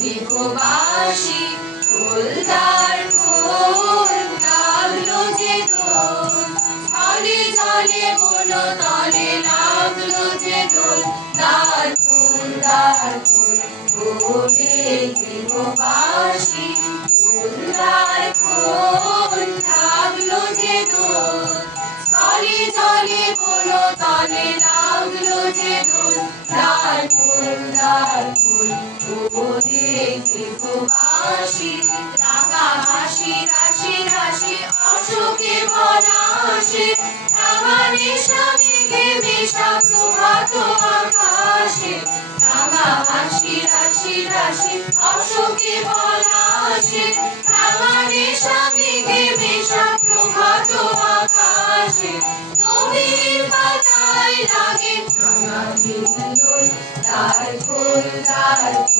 দীপবাসী ফুলদার ফুল লাগল যে দোল তলে জলে বন, তলে লাগল যে দোল। দার ফুল দার ফুল ওরে দীপবাসী ফুলদার ফুল লাগল যে দোল। তলে জলে বন, তলে লাগল যে দোল। দার ফুল দার ফুল দীপবাসী রাঙা হাসি রাশি রাশি, অশোকে বলাসে রাঙা নেশা মেঘে মেশা, প্রভাত আকাশে রাঙা হাসি রাশি রাশি, অশোকে বলাসে রাঙা নেশা মেঘে মেশা, প্রভাত আকাশে, নবীর পাতায় লাগে রাঙা হিন্দোল তার ফুল তার ফুল।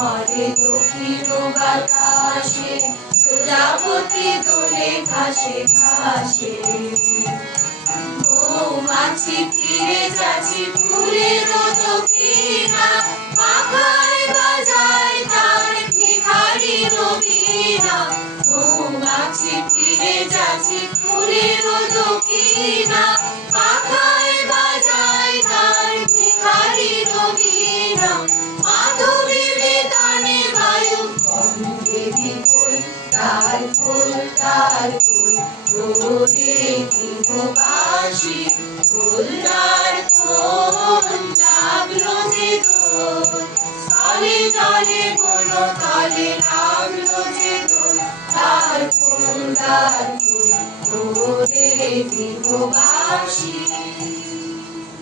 মরে দক্ষিণ বাতাসে প্রজাপতি দোলে ঘাসে ঘাসে। মৌমাছি ফিরে যাচ্ছে ফুলের দক্ষিণা পাখায় বাজায় তার ভিখারি রবিনা মৌমাছি ফিরে যাচ্ছে ফুলের দক্ষিণা পাখায় বাজায় তার ভিখারি রবিনা মাধবী দীপবাসী ফুলদার ফুল লাগল যে দোল তলে জলে বলো তলে লাগল যে দোল তার ফুল তার ওরে দীপবাসী